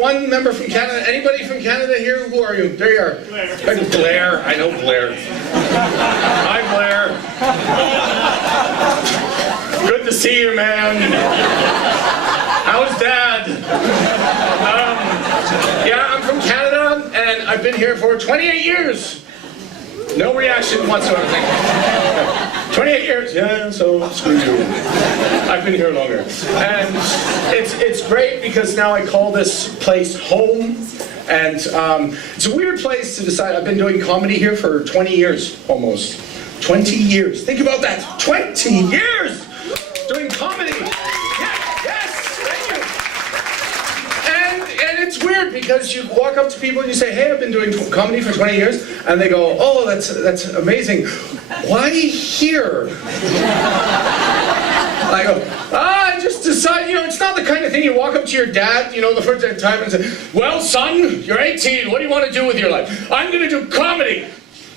one member from Canada. Anybody from Canada here? Who are you? There you are. Blair. Blair. I know Blair. Hi, Blair. Good to see you, man. How's Dad? Yeah, I'm from Canada, and I've been here for 28 years. No reaction whatsoever. 28 years, yeah, so screw you. I've been here longer. And it's great because now I call this place home. And it's a weird place to decide. I've been doing comedy here for 20 years, almost. 20 years. Think about that. 20 years doing comedy. And it's weird because you walk up to people and you say, hey, I've been doing comedy for 20 years. And they go, oh, that's amazing. Why here? I go, I just decided, it's not the kind of thing you walk up to your dad, the first time and say, well, son, you're 18. What do you want to do with your life? I'm going to do comedy.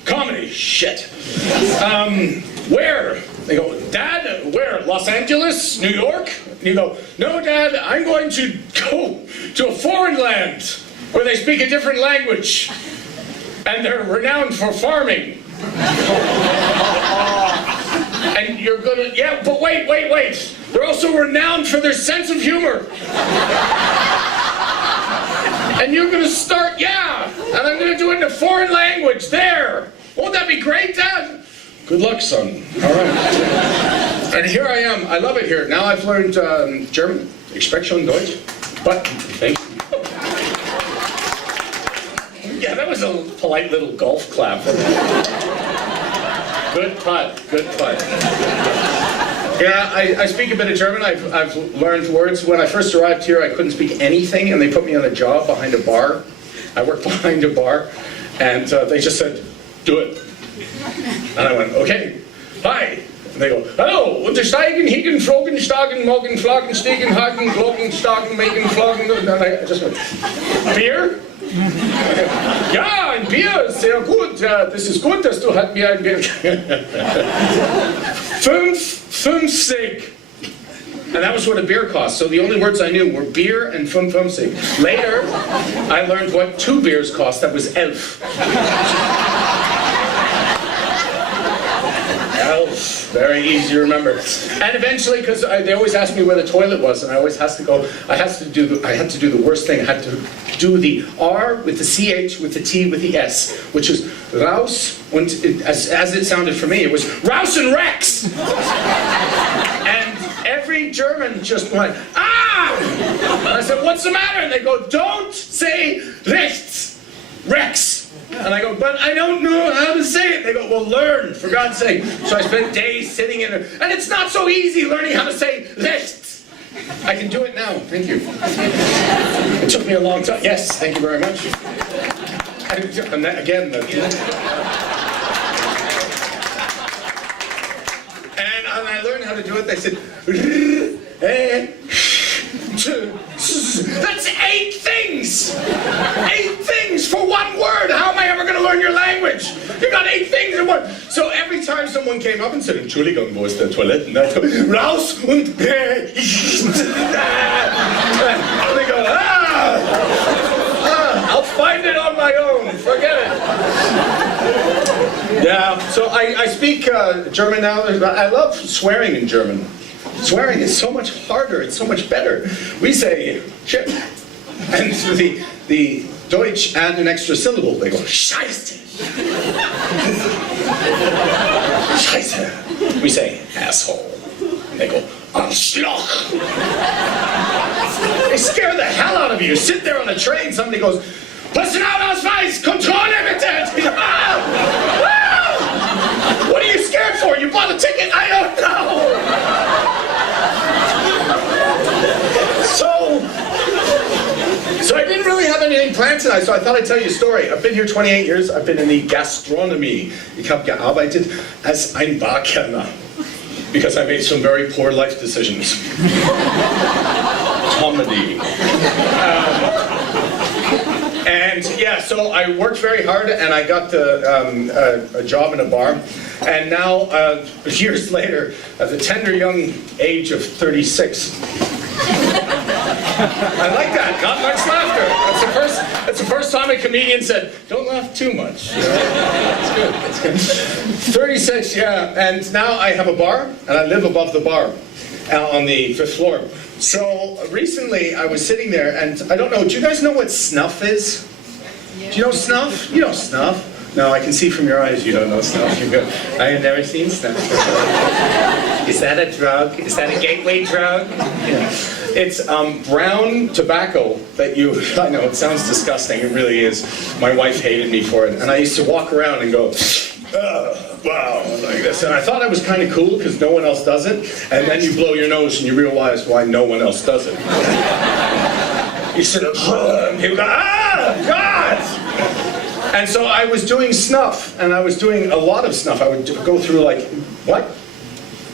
Comedy, shit. Where? They go, Dad, where? Los Angeles? New York? And you go, no, Dad, I'm going to go to a foreign land where they speak a different language. And they're renowned for farming. And you're gonna, yeah, but wait. They're also renowned for their sense of humor. And you're gonna start, yeah, and I'm gonna do it in a foreign language there. Won't that be great, Dad? Good luck, son. All right. And here I am. I love it here. Now I've learned German. Ich spreche schon Deutsch. But, thank you. Yeah, that was a polite little golf clap. Good putt. Yeah, I speak a bit of German. I've learned words. When I first arrived here, I couldn't speak anything, and they put me on a job behind a bar. I worked behind a bar, and they just said, do it. And I went, okay, hi. And they go, hello, untersteigen, hiegen, flogen, stagen, morgen, flaggen, stegen, haken, glocken, stagen, megen, flaggen. And I just went, beer? Ja, ein Bier, sehr gut. Das ist gut, dass du halt mir ein Bier. 50. And that was what a beer cost. So the only words I knew were beer and 50. Later, I learned what 2 beers cost. That was 11. 11. Very easy to remember. And eventually, because they always asked me where the toilet was, and I always had to do the worst thing. I had to do the R with the CH with the T with the S, which was raus, and as it sounded for me, it was raus and Rex. And every German just went, ah! And I said, what's the matter? And they go, don't say rechts, Rex. And I go, but I don't know how to say it. They go, well, learn, for God's sake. So I spent days sitting in there. And it's not so easy learning how to say rechts. I can do it now. Thank you. It took me a long time. Yes, thank you very much. And that, again, and I learned how to do it. They said, that's 8 things! 8 things for one word! How am I ever going to learn your language? You got 8 things in one! So every time someone came up and said, Entschuldigung, wo ist der Toilette? And I'd go, raus und and they go, I'll find it on my own, forget it. Yeah, so I speak German now. I love swearing in German. Swearing is so much harder, it's so much better. We say, shit. And the Deutsch add an extra syllable. They go, Scheiße. Scheiße. We say, asshole. And they go, Arschloch. They scare the hell out of you. You sit there on a train, somebody goes, Personalausweis, Kontrolle bitte. What are you scared for? You bought a ticket? I don't know. So I didn't really have anything planned tonight, so I thought I'd tell you a story. I've been here 28 years. I've been in the gastronomy. Ich habe gearbeitet als ein Barkellner because I made some very poor life decisions. Comedy. And yeah, so I worked very hard and I got a job in a bar. And now, years later, at the tender young age of 36, I like that, not much laughter. comic comedian said, don't laugh too much. It's good. 36, yeah. And now I have a bar, and I live above the bar on the 5th floor. So recently I was sitting there, and I don't know, do you guys know what snuff is? Do you know snuff? You know snuff. No, I can see from your eyes you don't know snuff. You go, I have never seen snuff. Is that a drug? Is that a gateway drug? Yeah. It's brown tobacco that you, I know it sounds disgusting, it really is. My wife hated me for it. And I used to walk around and go, wow, like this. And I thought I was kind of cool because no one else does it. And then you blow your nose and you realize why no one else does it. You sit up, and people go, God! And so I was doing snuff, and I was doing a lot of snuff. I would go through like, what?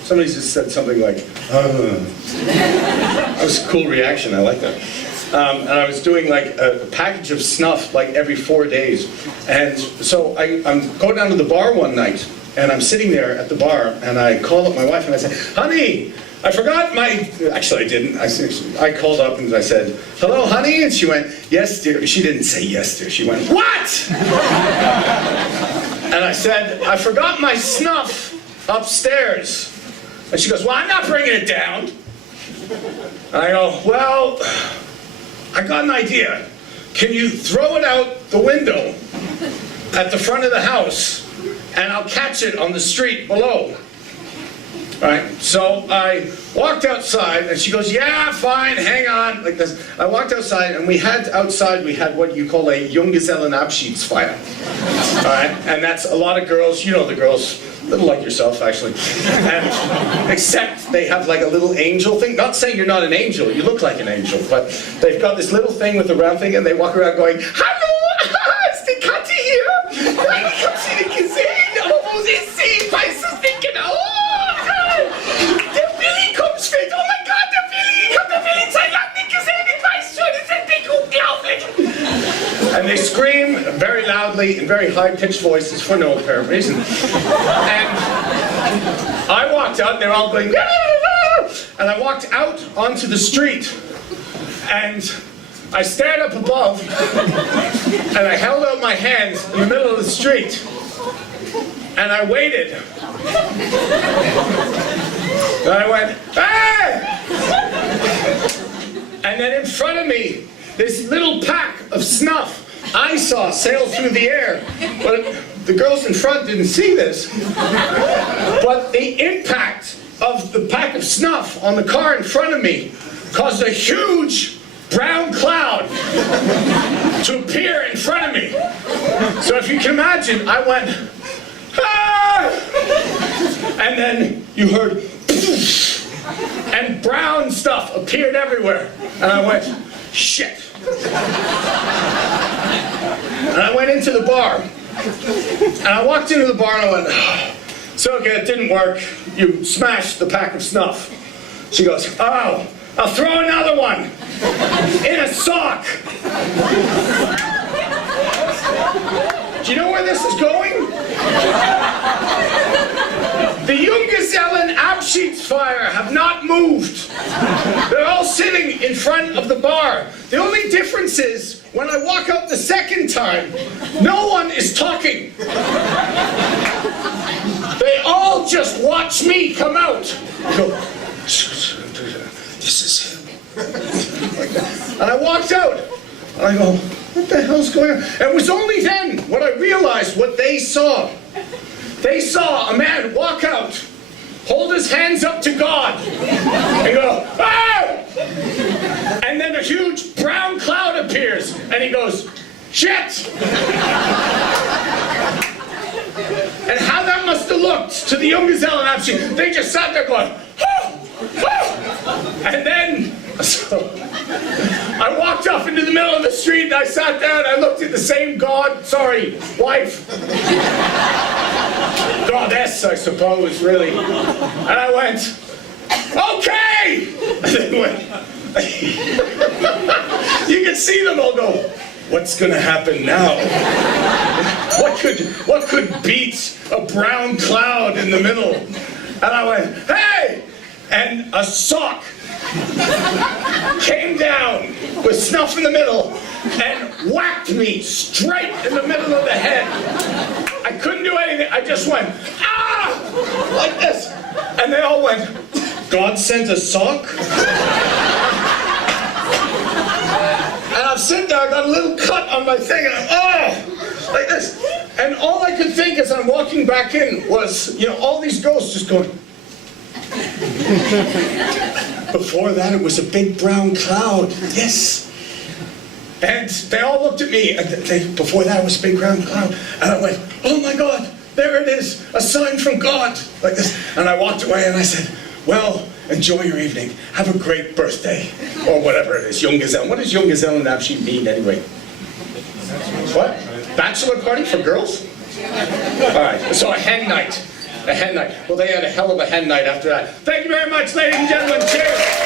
Somebody just said something like, That was a cool reaction, I like that. And I was doing like a package of snuff like every 4 days. And so I'm going down to the bar one night, and I'm sitting there at the bar, and I called up my wife and I said, honey, I forgot my, actually I didn't, I called up and I said, hello honey, and she went, yes dear. She didn't say yes dear, she went, what? And I said, I forgot my snuff upstairs. And she goes, well, I'm not bringing it down. And I go, well, I got an idea. Can you throw it out the window at the front of the house, and I'll catch it on the street below? Right, so I walked outside, and she goes, yeah, fine, hang on, like this. I walked outside, and we had what you call a Junggesellenabschiedsfeier. All right, and that's a lot of girls, you know the girls, a little like yourself, actually. And, except they have like a little angel thing. Not saying you're not an angel, you look like an angel, but they've got this little thing with a round thing, and they walk around going, hallo, ist die Katze hier? Nein, ich hab sie nicht gesehen. Oh, wo ist sie? Weißt du es nicht genau? Der Willi kommt spät. Oh mein Gott, der Willi. Ich hab den Willi seit langem nicht gesehen. Ich weiß schon, es ist nicht unglaublich. And they scream very loudly in very high-pitched voices for no apparent reason. And I walked out, and they're all going, and I walked out onto the street, and I stared up above, and I held out my hands in the middle of the street, and I waited. And I went, hey! And then in front of me, this little pack of snuff I saw sail through the air. But the girls in front didn't see this. But the impact of the pack of snuff on the car in front of me caused a huge brown cloud to appear in front of me. So if you can imagine, I went, ah! And then you heard, and brown stuff appeared everywhere. And I went, shit. And I went into the bar. And I walked into the bar and I went, so okay, it didn't work. You smashed the pack of snuff. She goes, oh, I'll throw another one in a sock. Do you know where this is going? The Junggesellenabschiedsfeier have not moved. They're all sitting in front of the bar. The only difference is, when I walk out the second time, no one is talking. They all just watch me come out. Go, this is him. And I walked out. And I go, what the hell's going on? And it was only then when I realized what they saw. They saw a man walk out, hold his hands up to God, and go, ah! And then a huge brown cloud appears, and he goes, shit! And how that must have looked to the Junggesellenabschied. They just sat there going, oh! Oh! And then, so, I walked off into the middle of the street, and I sat down, and I looked at the same wife. Goddess, I suppose, really. And I went, okay! And then went, you can see them all go, what's gonna happen now? What could beat a brown cloud in the middle? And I went, hey! And a sock came down with snuff in the middle, and whacked me straight in the middle of the head. I couldn't do anything. I just went, ah, like this. And they all went, God sent a sock? And I'm sitting there, I got a little cut on my thing, and oh, like this. And all I could think as I'm walking back in was, all these ghosts just going. Before that, it was a big brown cloud. Yes. And they all looked at me, and before that, it was a big brown cloud. And I went, oh my God, there it is, a sign from God, like this. And I walked away and I said, well, enjoy your evening. Have a great birthday. Or whatever it is, Junggesellen. What does Junggesellen actually mean anyway? What? Bachelor party for girls? All right, so a hen night. A hen night. Well, they had a hell of a hen night after that. Thank you very much, ladies and gentlemen. Cheers.